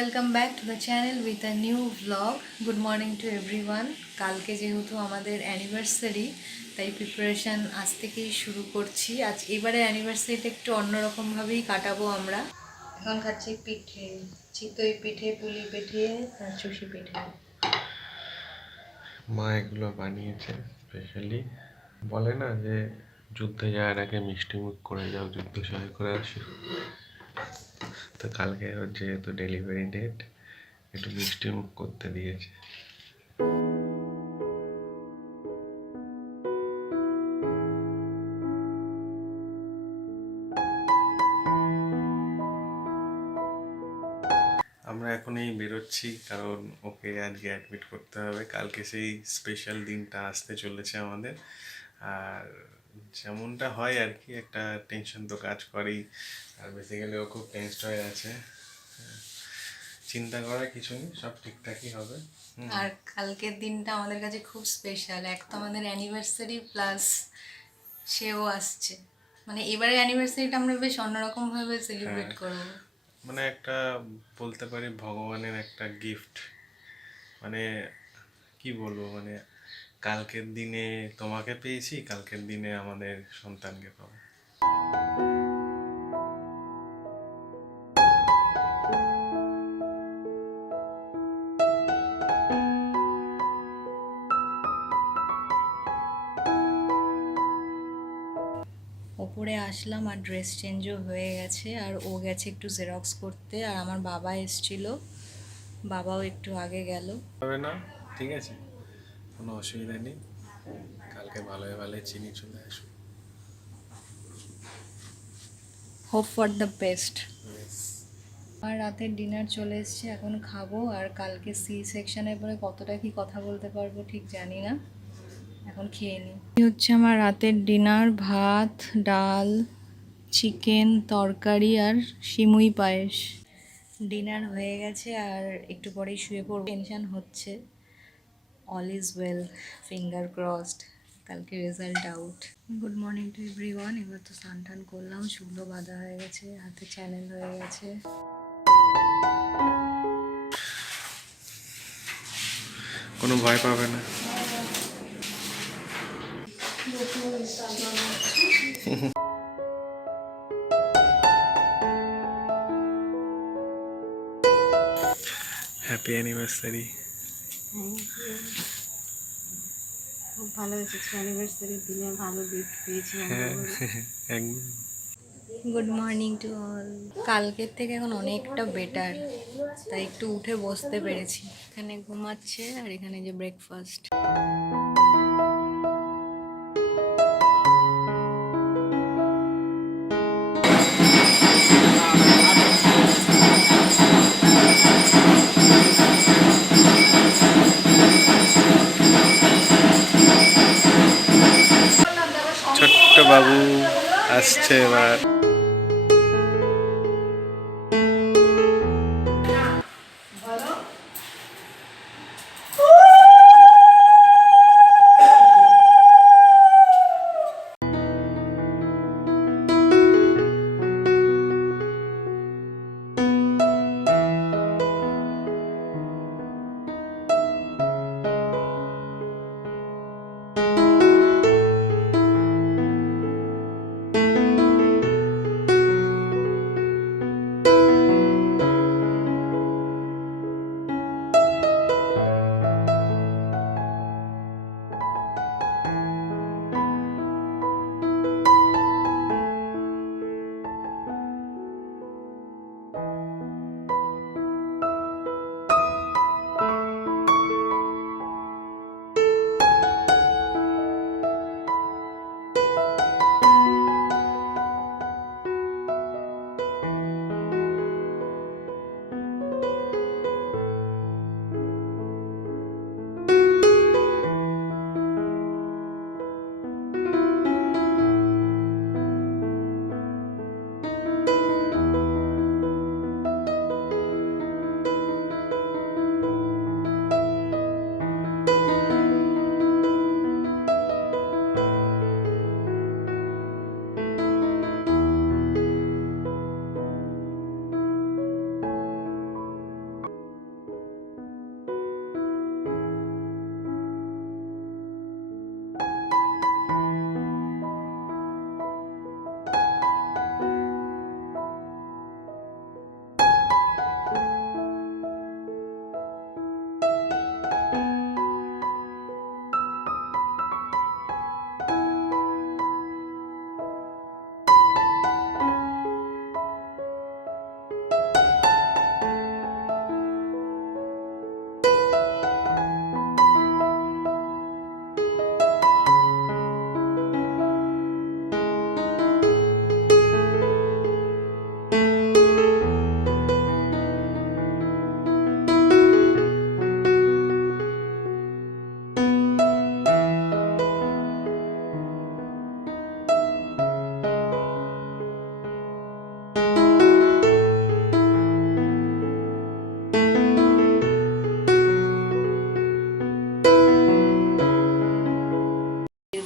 Welcome back to the channel with a new blog. Good morning to everyone. কালকে যেহেতু আমাদের anniversary, তাই preparation আজ থেকেই শুরু করছি। এবারে অ্যানিভার্সারিটা একটু অন্যরকমভাবেই কাটাবো আমরা। এখন খাচ্ছি পিঠে, চিতই পিঠে, পুলি পিঠে আর চুষি পিঠে। মা এগুলো বানিয়েছে স্পেশালি। বলে না যে যুদ্ধে যাওয়ার আগে মিষ্টি মুখ করে যাও, যুদ্ধ সহায় করে আসো। তো কালকে ওর যেহেতু ডেলিভারি ডেট, একটু মিষ্টি মুখ করতে দিয়েছে। আমরা এখন এই বেরোচ্ছি কারণ ওকে আজকে অ্যাডমিট করতে হবে। কালকে সেই স্পেশাল দিনটা আসতে চলেছে আমাদের। আর যেমনটা হয় আর কি, একটা টেনশন তো কাজ করেই। আর বেসিক্যালি ও খুব টেনসড হয়ে আছে। চিন্তা করার কিছু নেই, সব ঠিকঠাকই হবে। আর কালকের দিনটা আমাদের কাছে খুব স্পেশাল। এক তো আমাদের অ্যানিভার্সারি প্লাস সেও আসছে। মানে এবারে অ্যানিভার্সারিটা আমরা বেশ অন্যরকমভাবে সেলিব্রেট করবো। মানে একটা বলতে পারি ভগবানের একটা গিফট। মানে কি বলবো, মানে কালকের দিনে তোমাকে পেয়েছি, কালকের দিনে আমাদের সন্তানকে পাবো। ওপরে আসলাম আর ড্রেস চেঞ্জও হয়ে গেছে, আর ও গেছে একটু জেরক্স করতে, আর আমার বাবা এসছিল, বাবাও একটু আগে গেল। হবে না, ঠিক আছে, কোনো অসুবিধা নেই। কালকে ভালোই ভালোই চিনি চলে আসবো। Hope for the best. আর রাতের ডিনার চলে এসছে, এখন খাবো। আর কালকে সি সেকশনের পরে কতটা কি কথা বলতে পারবো ঠিক জানি না, এখন খেয়ে নিই। এই হচ্ছে আমার রাতের ডিনার: ভাত, ডাল, চিকেন তরকারি আর সিমুই পায়েস। ডিনার হয়ে গেছে আর একটু পরেই শুয়ে পড়ব। টেনশন হচ্ছে, all is well, finger crossed. কালকে result out. Good morning to everyone. এবার তো স্নান টান করলাম, শুকনো বাঁধা হয়ে গেছে, হাতে চ্যানেল হয়ে গেছে। কোনো ভয় পাবে না। Happy anniversary. খুব ভালো এসেছে অ্যানিভার্সারির দিনে, ভালো গিফট পেয়েছি আমরা। হ্যাঁ, একদম। Good morning to all. কালকের থেকে এখন অনেকটা বেটার, তাই একটু উঠে বসতে পেরেছি। এখানে ঘুমাচ্ছে আর এখানে যে ব্রেকফাস্ট। ছোট্ট বাবু আসছে এবার।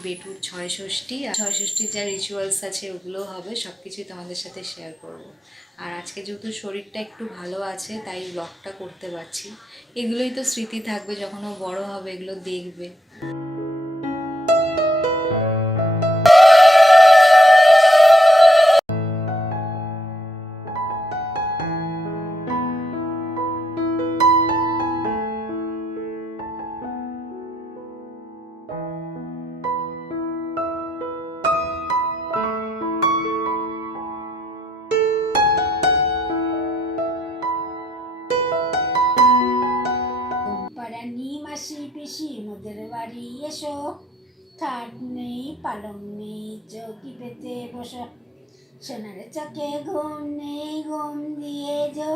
বেটুর ছয়ষষ্ঠী, আর ছয়ষষ্ঠীর যা রিচুয়ালস আছে ওগুলো হবে, সব কিছুই তোমাদের সাথে শেয়ার করব। আর আজকে যেহেতু শরীরটা একটু ভালো আছে তাই ব্লগটা করতে পারছি। এগুলোই তো স্মৃতি থাকবে, যখন ও বড় হবে এগুলো দেখবে। পাড়ানি মাসি পিসি মোদের বাড়ি এসো, খাট নেই পালং নেই চৌকি পেতে বসো, সোনার চোখে ঘুম নেই ঘুম দিয়ে যো।